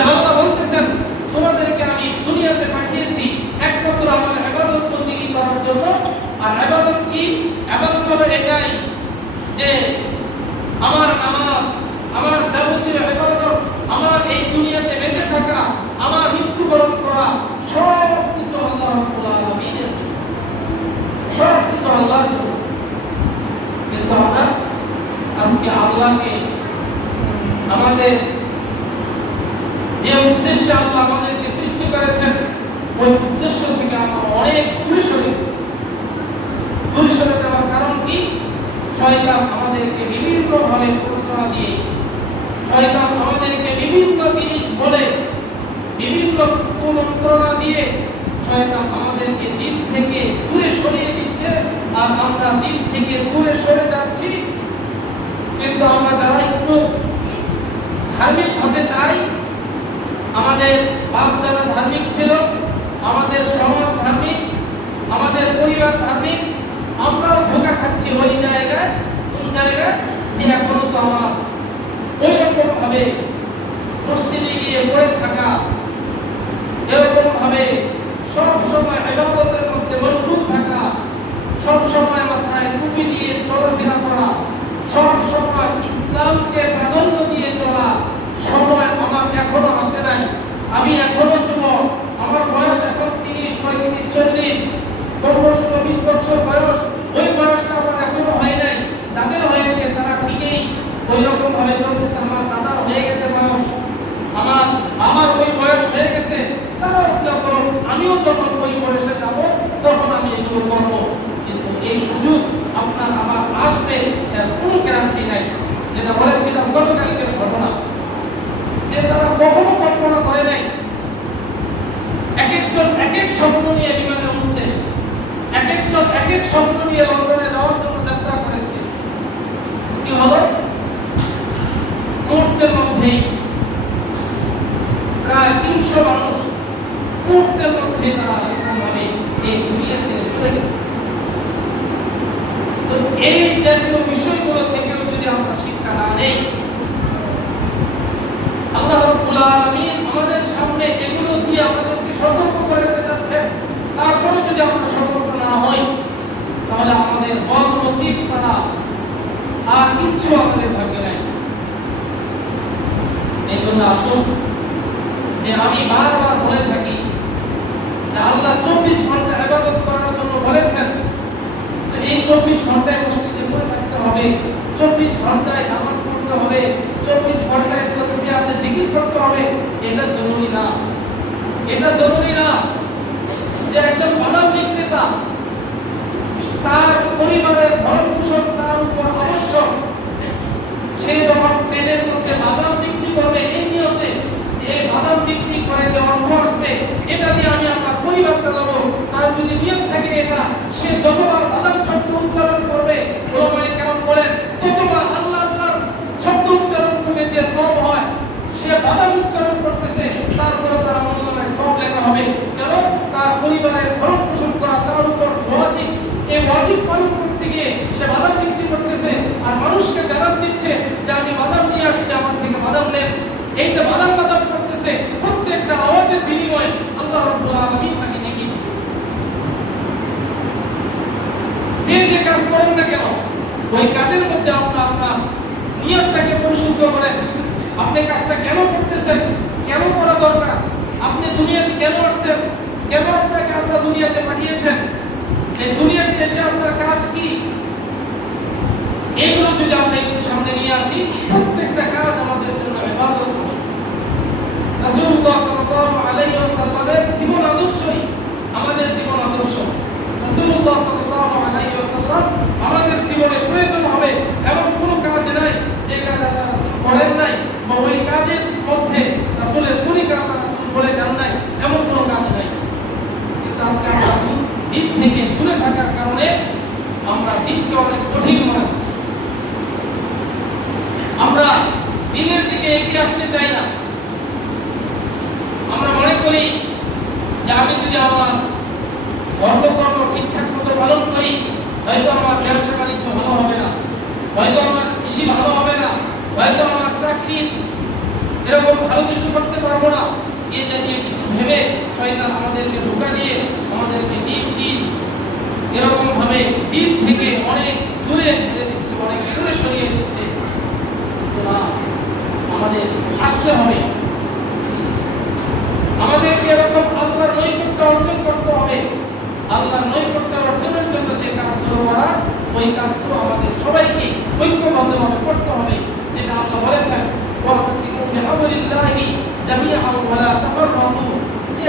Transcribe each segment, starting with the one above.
আল্লাহ বলতেছেন, তোমাদেরকে আমি দুনিয়াতে পাঠিয়েছি একমাত্র আমার ইবাদত বন্দেগী করার জন্য। আর ইবাদত কি? ইবাদত হলো এটাই যে আমার নামাজ, আমার যাবতীয় ইবাদত, আমার এই দুনিয়াতে বেঁচে থাকা, আমার মৃত্যুবরণ করা, সব কিছু আল্লাহ রাব্বুল আলামিনের সব কিছু আল্লাহর জন্য। কিন্তু আমরা আজকে আল্লাহকে আমাদের যে উদ্দেশ্যে আল্লাহ আমাদেরকে সৃষ্টি করেছেন, ওই উদ্দেশ্য থেকে আমরা অনেক দূরে সরে যাওয়ার কারণ কি? শয়তান আমাদেরকে বিভিন্ন ভাবে প্ররোচনা দিয়ে, শয়তান আমাদেরকে বিভিন্ন জিনিস বলে, বিভিন্ন কুমন্ত্রণা দিয়ে শয়তান আমাদেরকে দিন থেকে দূরে সরিয়ে দিচ্ছে, আর আমরা দিন থেকে দূরে সরে যাচ্ছি। কিন্তু আমরা যারা একটু ধার্মিক হতে চাই আমাদের বাপ দাদা ধার্মিক ছিল, আমাদের সমাজ ধার্মিক, আমাদের পরিবার ধার্মিক, আমরাও ধোকা খাচ্ছি ওই জায়গায় কোন জায়গায়, যে এখনও তো আমার ওই রকম ভাবে মসজিদে গিয়ে পড়ে থাকা এরকম ভাবে সব সময় মধ্যে মশগুল থাকা সব সময় মাথায় টুপি দিয়ে চলাফেরা করা সব সময় ইসলামকে প্রাধান্য দিয়ে চলা সময় আমার এখনও আসে নাই আমি এখনও যুবক আমার বয়স এখন তিরিশ পঁয়ত্রিশ চল্লিশ পনেরো ষোলো বিশ বছর বয়স ওই বয়সটা আমার এখনও হয় নাই যাদের হয়েছে তারা ঠিকই ওই রকম ভাবে চলতেছে আমার দাদার হয়ে গেছে বয়স আমার আমার ওই বয়স হয়ে গেছে তারাও যখন আমিও যখন ওই বয়সে যাব তখন আমি এগুলো করব কিন্তু এই সুযোগ আপনার আমার আসবে এর কোনো গ্যারান্টি নাই যেটা বলেছিলাম গতকালকের ঘটনা যে তারা কখনো কল্পনা করে নাই এক একজন এক এক স্বপ্ন নিয়ে বিমানে উঠছে এক একজন, এক এক স্বপ্ন নিয়ে লন্ডনে যাওয়ার জন্য যাত্রা করেছে। কি হলো? মুহূর্তের মধ্যেই প্রায় তিনশো মানুষ মুহূর্তের মধ্যে তারা এরকমভাবে এই দুনিয়া ছেড়ে চলে গেছে। তো এই জাতীয় বিষয়গুলো থেকেও যদি আমরা শিক্ষা না নেই, আল্লাহ রাব্বুল আলামিন আমাদের সামনে এগুলো দিয়ে আমাদেরকে সতর্ক করে দিতে যাচ্ছে তারপরে যদি আমরা সতর্ক না হই তাহলে আমাদের বদ নসিব ছাড়া আর কিচ্ছু আমাদের ভাগ্যে নাই এই যে আমি বারবার বলে থাকি আল্লাহ চব্বিশ ঘণ্টা ইবাদত করার জন্য বলেছেন এই চব্বিশ ঘন্টায় মসজিদে পড়ে থাকতে হবে, চব্বিশ ঘন্টায় নামাজ পড়তে হবে, চব্বিশ ঘন্টায় তসবিহাতে জিকির করতে হবে। এটা জরুরি না। এটা জরুরি না যে একজন বাদাম বিক্রেতা তার পরিবারের ভরণ পোষণ তার উপর আবশ্যক সে যখন ট্রেনের মধ্যে বাদাম বিক্রি করবে এই নিয়তে যে এই বাদাম বিক্রি করে যে অর্থ আসবে এটা দিয়ে আমি আমার পরিবার চালাবো তার যদি নিয়ত থাকে এটা, সে যতবার বাদাম শব্দ উচ্চারণ করবে ওলামায়ে কেরাম বলেন, ততবার আল্লাহ শব্দ উচ্চারণ যে সব হয়, সে বাদাম উচ্চারণ করতেছে, তারপরে তার সব লেখা হবে। কেন তার পরিবারের ভরণ পোষণ করা, তার উপর ওয়াজিব, এই ওয়াজিব পালন করতে গিয়ে সে বাদাম বিক্রি করতেছে। আর মানুষকে জানান দিচ্ছে যে আমি বাদাম নিয়ে আসছি, আমার থেকে বাদাম নেন। এই যে বাদাম বাদাম করতেছে, প্রত্যেকটা আওয়াজের বিনিময়ে আল্লাহ রাব্বুল আলামিন তাকে নেকি যে যে কাজ করেন না কেন ওই কাজের মধ্যে আপনার আপনার নিয়তটাকে পরিশুদ্ধ করেন আপনি কাজটা কেন করতেছেন কেন করা দরকার আপনি দুনিয়াতে কেন আসছেন কেন আপনাকে আল্লাহ দুনিয়াতে পাঠিয়েছেন এই দুনিয়াতে এসে আপনার কাজ কি এগুলো যদি আমরা একটু সামনে নিয়ে আসি প্রত্যেকটা কাজ আমাদের জন্য ইবাদত রাসূলুল্লাহ সাল্লাল্লাহু জীবন আদর্শই আমাদের জীবন আদর্শ। রাসূলুল্লাহ সাল্লাল্লাহু আলাইহি ওয়াসাল্লাম আমাদের জীবনে প্রয়োজন হবে এমন কোনো কাজ নাই, যে কাজ আল্লাহ রাসূল করেন নাই বা ওই কাজের মধ্যে রাসূলের তরিকা আল্লাহ রাসূল বলে যান নাই, এমন কোনো কাজ নাই। কিন্তু আজকে আমরা দিন থেকে দূরে থাকার কারণে আমরা দিনকে অনেক কঠিন মনে হচ্ছে আমরা দিনের দিকে এগিয়ে আসতে চাই না আমরা মনে করি যে আমি যদি আমার কর্মকর্ম ঠিকঠাক মতো পালন করি, হয়তো আমার ব্যবসা বাণিজ্য ভালো হবে না, হয়তো আমার কৃষি ভালো হবে না, হয়তো আমার চাকরির এরকম ভালো কিছু করতে পারব না, এ জাতীয় কিছু ভেবে শয়তান আমাদেরকে ধোকা দিয়ে আমাদেরকে দিন দিন এরকম ভাবে দিন থেকে অনেক দূরে ঠেলে দিচ্ছে, অনেক দূরে সরিয়ে দিচ্ছে। না, আমাদের আসতে হবে আমাদেরকে এরকম আল্লাহর নৈকট্য অর্জন করতে হবে আল্লাহর নৈকট্য অর্জনের জন্য যে কাজগুলো করা ওই কাজগুলো আমাদের সবাইকে ঐক্যবদ্ধভাবে করতে হবে যেটা আল্লাহ বলেছেন ওয়াহতাসিমু বিহাবলিল্লাহি জামিআন ওয়া লা তাফাররাকু যে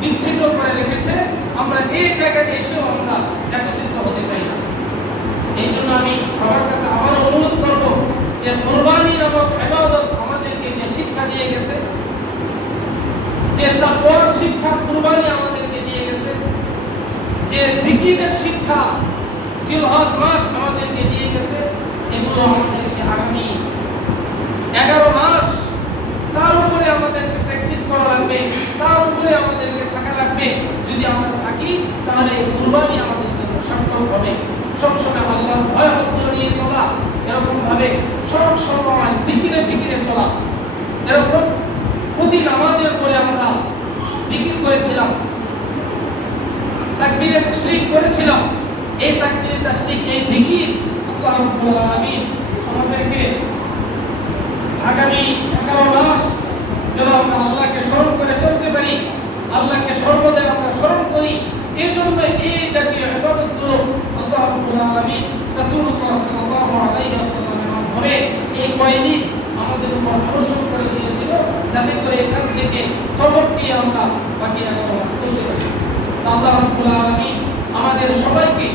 বিচ্ছিন্ন করে রেখেছে। আমরা এই জায়গায় এসেও আমরা একত্রিত হতে চাই না। এই জন্য আমি সবার কাছে আবার অনুরোধ করব যে কোরবানি নামক ইবাদত আমাদেরকে যে শিক্ষা দিয়ে গেছে, যে তাকওয়ার শিক্ষা কোরবানি আমাদেরকে দিয়ে গেছে, যে জিকিরের শিক্ষা জিলহজ মাস আমাদেরকে দিয়ে গেছে, এগুলো আমাদেরকে আগামী এগারো মাস তার উপরে আমাদেরকে প্র্যাকটিস করা লাগবে তার উপরে আমাদেরকে থাকা লাগবে যদি আমরা থাকি, তাহলে এই কুরবানি আমাদের জন্য সার্থক হবে। সবসময় আল্লাহর ভয় ভক্তি নিয়ে চলা এরকম ভাবে সব সময় জিকিরে ফিকিরে চলা। এরকম প্রতি নামাজের পরে আমরা জিকির করেছিলাম, তাকবীরে তাশরিক করেছিলাম এই তাকবীরে তাশরিক, এই জিকির আল্লাহ রাব্বুল আলামিন আমাদেরকে আগামী 11 মাস যেন আমরা আল্লাহকে স্মরণ করে চলতে পারি। আল্লাহকে সর্বদা আমরা স্মরণ করি। এই জন্য এই জাতীয় ইবাদতগুলো আল্লাহ রাব্বুল আলামিন রাসূলুল্লাহ সাল্লাল্লাহু আলাইহি ওয়াসাল্লামের মাধ্যমে এই কয়দিন আমাদের উপর আবশ্যক করে দিয়েছিল, যাতে করে এখান থেকে সবক দিয়ে আমরা বাকি এগারো মাস পারি। আল্লাহ রাব্বুল আলামিন আমাদের সবাইকে